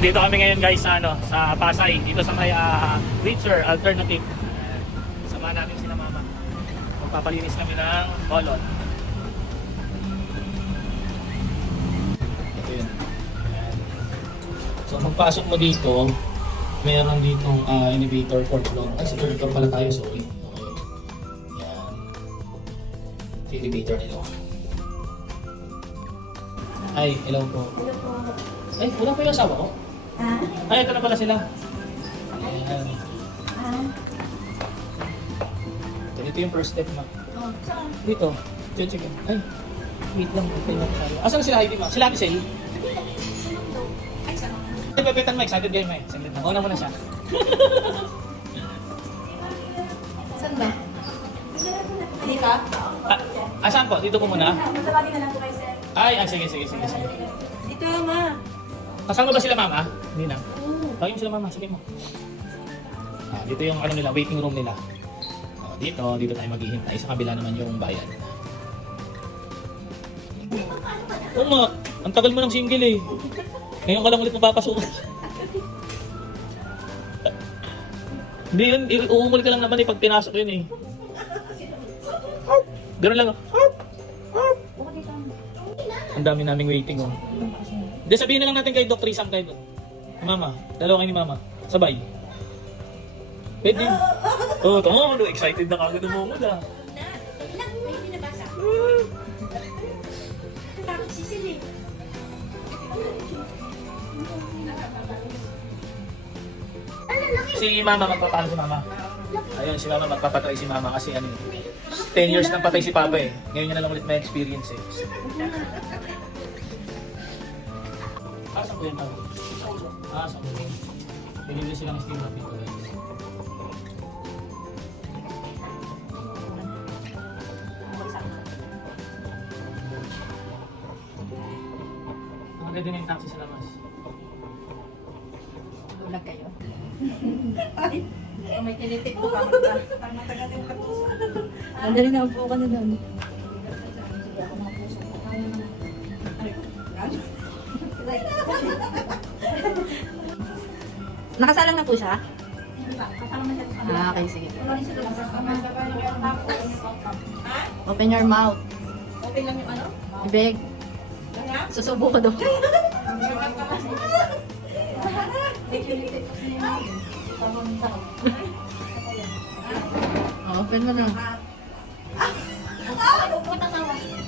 Nandito kami ngayon guys sa sa Pasay, dito sa may Richer Alternative. Samahan natin sila mama. Magpapalinis kami ng colon. Ito yun. So pagpasok mo dito, meron ditong elevator fourth floor. Ay, sa third floor pala tayo, sorry. Okay. Yan. Sa elevator nito. Ay, hello po. Hello po. Ay, wala pa yung asawa ko? Ay, ito na pala sila. Ayan. Ganito yung first step, ma. Oh, saan? Dito. Check. Ay, wait lang. Okay lang tayo. Asan sila Heidi, ma? Sila Ate Sel? Ay, saan? Ay, papitan mo. Excited kayo, ma. Saglit lang. Una mo na siya. Saan ba? Hindi ka? Saan po? Dito po muna? Masababi na lang po kay sir. Ay, sige. Dito, ma. Kasama ba sila, mama? Hindi na. Oo. Tawagin mo sila, mama. Sige mo. Dito yung ano nila, waiting room nila. Dito tayo maghihintay. Sa kabila naman yung bayan. Oo nga, ang tagal mo ng single eh. Ngayon ka lang ulit mapapasukan. Hindi yun, uumul ka lang naman eh pag pinasok yun eh. Ganun lang. Ang dami naming waiting oh. Hindi, sabihin na lang natin kay Doc Trisam kayo doon. Mama, dalawa kayo ni mama. Sabay. Pwede. Oh, tama mo. Excited na kagad mo muna. May binabasa. Bakit sisili? Si mama, magpapano si mama? Ayun, si mama, magpapatay si mama kasi 10 years nang patay si papa eh. Ngayon niya na lang ulit may experience eh. Asa ko yan mama? Asa ko yan. Pinili silang steam up dito guys. Maganda din yung taxi sa labas. Bulag kayo. Ay, may tinitik ko kami ba? Matagal yung kapuso. Andali na ang buka na doon. Nakasalang na po siya? Okay, sige. Open your mouth. Open lang yung ano? Bibig. Susubo ko doon. Open mo na.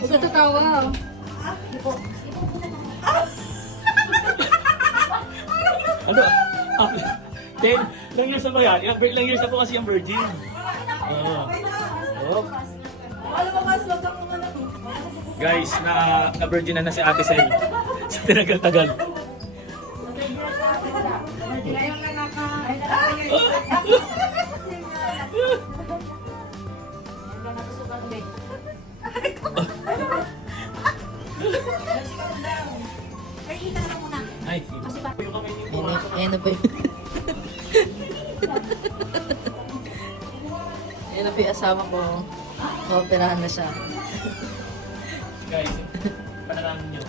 Huwag ka tatawa. Ano? 10 years na ba yan? Ilang years na po kasi yung virgin. Oh. Guys, na virgin na si Ate Sel. Sa tinagal-tagal. Ay, Ayan na po yun. Ayan na po yung asawa ko. Operahan na siya. guys, panalaman nyo.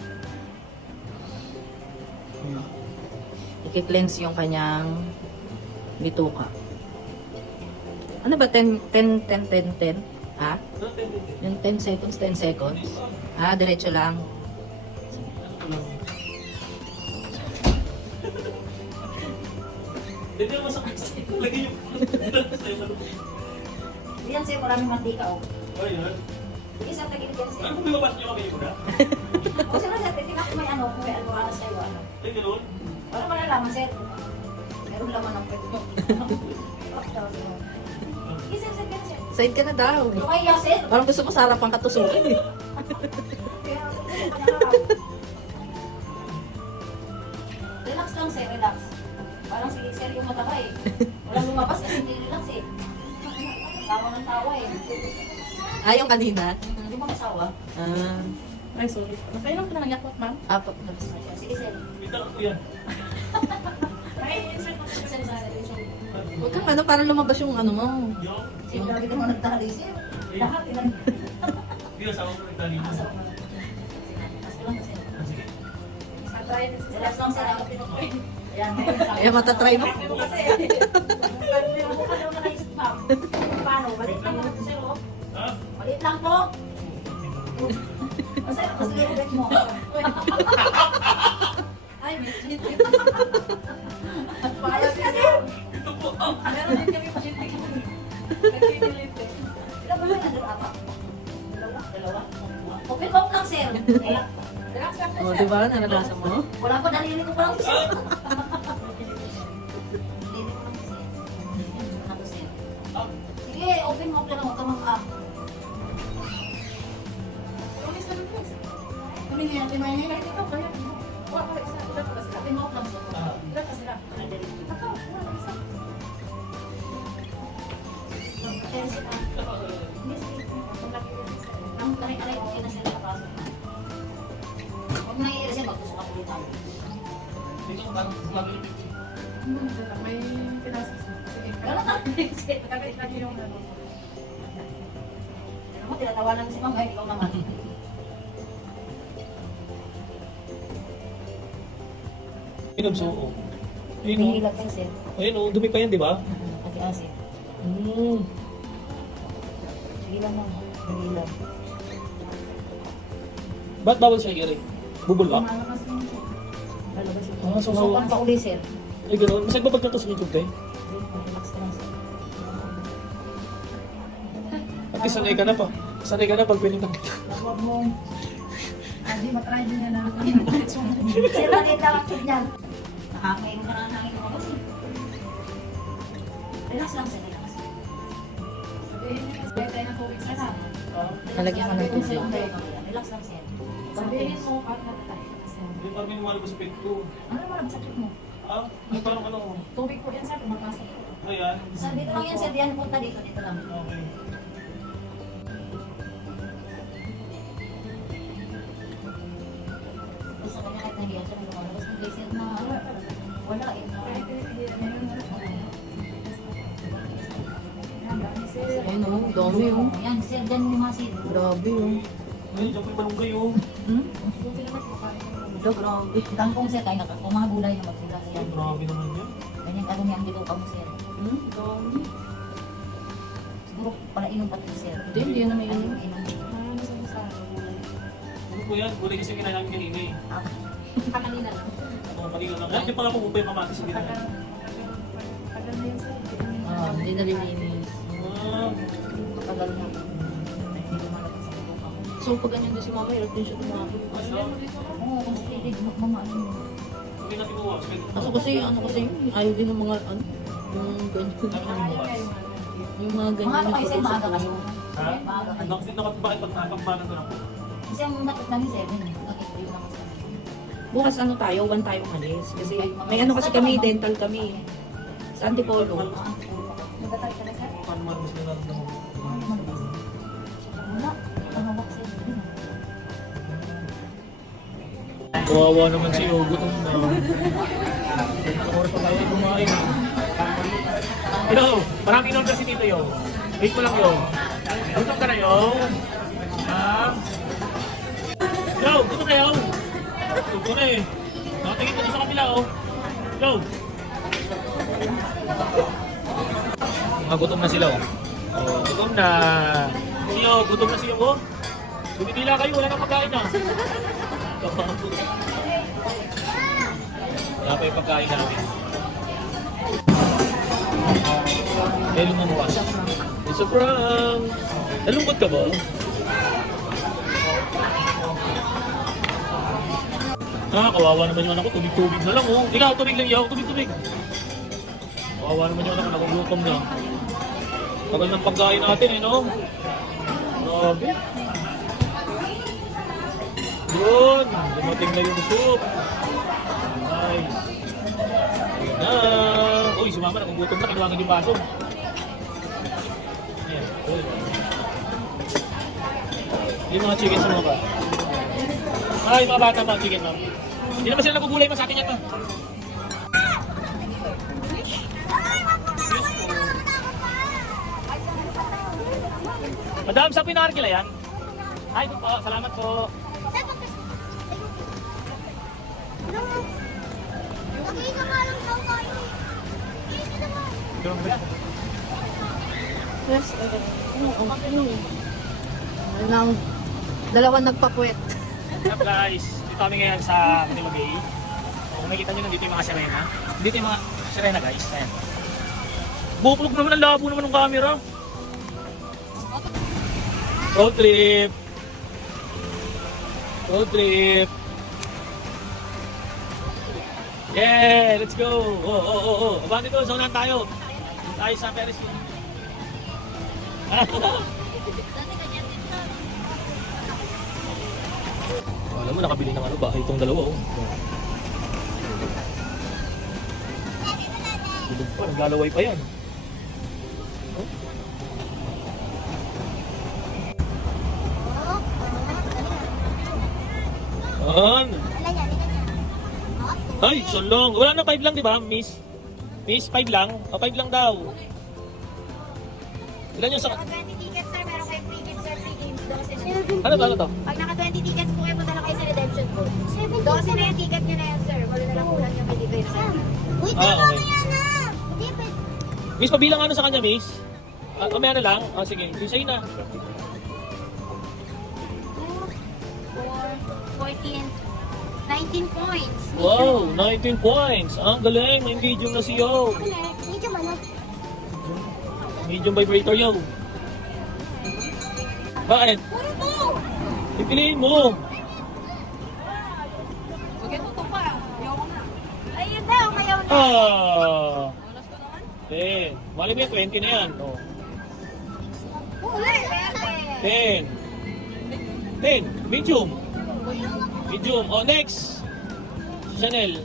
I-cleanse yung kanyang bituka. Ano ba? 10? Ha? Yung 10 seconds, 10 seconds? Ah, diretso lang. Hindi mo masakit. Lagi yung... Yan sir, maraming mantika oh. Oh, yun. Isang tagilid yan sir. Ano kung lumabas nyo kami yung muna? O sir, sir, titingnan ko may ano, may albuhanas sa'yo ano. Ay, ganoon? Wala mo nalaman sir. Meron laman ng pwede mo. Sir, sir, sir. Side ka na daw. Okay, yeah, sir. Parang gusto mo sa harapan ka tusukin eh. Relax lang sir, relax. Parang sige sir yung mataba eh. Walang lumabas kasi hindi relax eh. Tawa ng tawa eh. Ah, yung kanina? Hindi mo kasawa. Ah. Ay, sorry. Nakailang ka na ng yakwat, ma'am? Apat na. Sige sir. Ito ko yan. Sir, sir. Huwag kang ano, parang lumabas yung ano mo. Yung? Sir, grabe ka mo nagtali sir. Lahat ilan. Hindi, asawa ko nagtali mo. Asawa mo na. Sige, sige. Sige lang sir. Sige. Relax lang sir. Ayan, ngayon sa Eh, matatry mo. Kasi, ako ka daw nakaisip, ma'am. Paano? Maliit lang naman ito, sir, oh. Maliit lang po. Sir, kasi ulit mo. Ay, may Paayos ka, sir. Meron din kami pasyente ko. Nagpipilit eh. Ilan ba kayo nandun, apa? Dalawa? Open mouth lang, sir. Relax lang O, di ba? Naranasan mo? Wala pa, dalili ko pa lang, sir. Dalili ko lang, sir. Dalili ko lang, sir. Sige, open mouth lang, huwag ka mag-up. Promise na rin. Kami nga, timay nga. Kahit ikaw, kaya. Wala ka isa. Ilan pa sila? Open mouth lang, sir. Ilan pa sila? Ikaw, wala isa. Sir, sir, Hindi, sige. Malaki yan isa. ang tarik-tarik, okay na, sir, nakapasok na. Huwag na i-iris yan, magtusok ka ulit tayo. May pinasis. Sige. Gano'n ka, sir. Nakakita yung ano. Ano mo, tinatawanan mo si ma'am, kahit ikaw naman. Inom so. Ayun o. Hihilap yan, sir. Ayun o, dumi pa yan, di ba? Pati asin. Hmm. Sige lang, ma'am. Sige lang. Ba't bawal siya i-ring? Bubol ba? Malakas yung Lalabas yung Ah, so- susukan pa uli, sir. Ay, gano'n. Masag ba pagkanto sa YouTube tayo? Relax ka lang, sir. At least sanay ka na pa. Sanay ka na pag pinintang kita. Huwag mo. Hindi, matry din na natin. Sir, maliit lang ang tube niyan. Nakakainom ka na ng hangin lumabas, eh. Relax lang, sir. Relax. Sabihin niyo, mas tayo ng tubig sa sana. Nalagyan ka ng tubig. Relax lang, sir. Sabihin mo, partner tayo. Hindi pa minuwala ko sa pet ko. Ano naman, sakit mo? Ah, ay parang ano. Tubig po yan, sir. Pumakasok. Ayan. Sir, dito lang yan, sir. Diyan, punta dito. Dito lang. Okay. Basta kanya kahit nahiyan siya, lumalabas ng glacier na wala, eh. Ayun o, dami o. Yan, sir, dyan yung masid. Grabe o. Ay, dyan po yung balunggay oh. Hmm? Ito, grabe. Kangkong, sir, kaya kung mga gulay na magbilang Ay, yan. grabe naman yan. Ganyan kadumi ang dito ka mo, sir. Hmm? Dami. Siguro pala inom pa ito, sir. Hindi na may ano. Inom. Ano po yan? Gulay kasi kinain namin kanina eh. Kanina lang. Oo, kanina lang. Ay, di pala po yung kamatis. Hindi na. Tagal na yun, sir. Ah, hindi nalilinis. Ah, Matagal na. Hindi lumalabas ang dito ka mo. So, pag ganyan din si mama, hirap din siya tumapos. Oo, constipated. Mamano mo. hindi natin uwa. Kaso kasi, ano kasi, ayaw din ng mga, ano, yung ganyan. Yung mga ganyan. Mga na kayo, sir, maaga kayo. Ha? Maaga kayo. Bakit pag napagbanan ko na po? Kasi ang dapat namin 7. Bakit kayo naman sa Bukas ano tayo, 1 tayo umalis. Kasi may ano kasi kami, dental kami. Sa Antipolo. Magtatay ka na, sir? Paano man mas nararamdaman mo? Wala. Pangawak, sir. Kawawa naman si Hugo. Oras pa tayo kumain. Hello, maraming order si Tito Yo. Wait mo lang Yo. Gutom ka na Yo. Yo, gutom na Yo. Gutom na eh. Nakatingin ko na sa kapila oh. Yo. Mga gutom na sila oh. Oh, gutom na. Yo, gutom na siya oh. Bumibila kayo, wala nang pagkain na. Wala pa yung pagkain namin. Dahil lumampas. It's a prank! Nalungkot ka ba? Ah, kawawa naman yung anak ko. Tubig-tubig na lang oh. Ikaw, tubig lang yaw. Tubig-tubig. Kawawa naman yung anak ko. Nagugutom na. Tagal ng pagkain natin eh, no? Grabe. Yun! Dumating na yung soup. Nice. Ayun na. Uy, sumama na. Kung gutom na, kinuha yung baso. Ayan. Uy. Yung mga chicken sa mga ba? Ay, mga bata ba? Chicken ma'am. Hindi naman sila nagugulay mo sa akin yan pa. Madam, sa pinarkila yan? Ay, po, salamat po. Yes, Nang dalawang nagpapuwet. Up guys, dito kami ngayon sa Manila Bay. So, kung makikita nyo nandito yung mga sirena. Dito yung mga sirena guys. Ayan. Buklog naman, ang labo naman ng camera. Road trip. Road trip. Yeah, let's go. Oh. Abang dito, zonan tayo. Dito tayo sa Ferris wheel. Alam mo, nakabili ng ano ba? Itong dalawa oh. Bilog pa, naglalaway pa yan. Oh. An? Ay, sulong. Wala na 5 lang, di ba, miss? Miss, 5 lang? O, 5 lang daw. Ilan yung sa... Naka 20 tickets sir, meron kayo free games sir, free games, 12 na. Ano to? Pag naka 20 tickets po kayo, punta na kayo sa redemption po. 12 na yung ticket nyo na yan sir, wala na lang kulang yung may dito yun. Okay. Miss, pabilang ano sa kanya, miss? Mamaya na lang? Sige, sa'yo na. 4, 14, 19 points. Wow, 19 points. Ang galing, may medium na siyo. Medium vibrator yo. Bakit? Pipiliin mo. Huwag yan tutok pa. Ayoko na. Ayun daw, kayo na. Ah. Malas ko naman. Mali mo yan, 20 na yan. Oh. Uy, 10. 10. Medium. Medium. Oh, next. Si Chanel.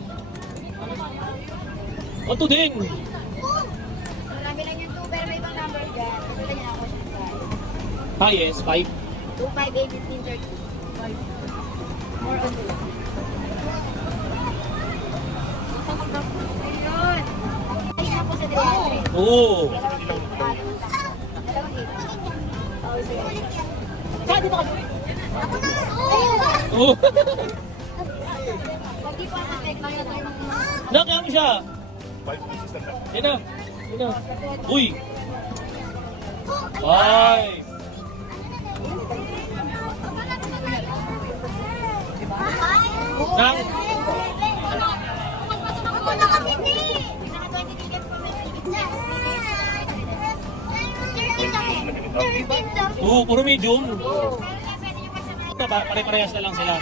O, to din. Marami lang yung 2, pero may ibang number dyan. Wala niya ako siya. Ah, yes. 5. 2, 5, 8, 15, 30. More on lang. Ayun. Ayun ako sa 300. Oo. Saan dito kami? Ako na! Ayun! Oh. Pag di pa na-take lang tayo ng Nakaya mo siya. Yan na. Yan na. Uy. 5. Nang. Ako na kasi ni! Naka 20 tickets pa may tickets na. 13 lang eh. 13 lang. Oo, puro medium. Pero pwede nyo pa siya Pare-parehas na lang sila.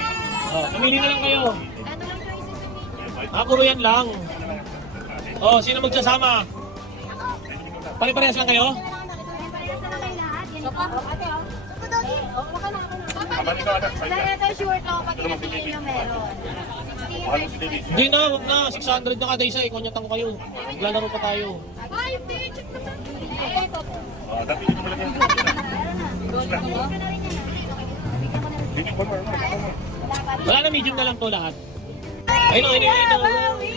Oh, pamili na lang kayo. Ano lang choices sa media? Puro yan lang. Oh, sino magsasama? Pare-parehas lang kayo? Parehas na lang kayo lahat. Yan ito. Ate, oh. Ito daw din. Oh, baka na. Dahil ito short lang pag pinapili nyo meron. 16 versus Hindi na, huwag na. 600 na kada isa. Ikonyatan ko kayo. Maglalaro pa tayo. Ay, bitch! Ito. Wala na, medium na lang to lahat. Ayun, ayun, ayun.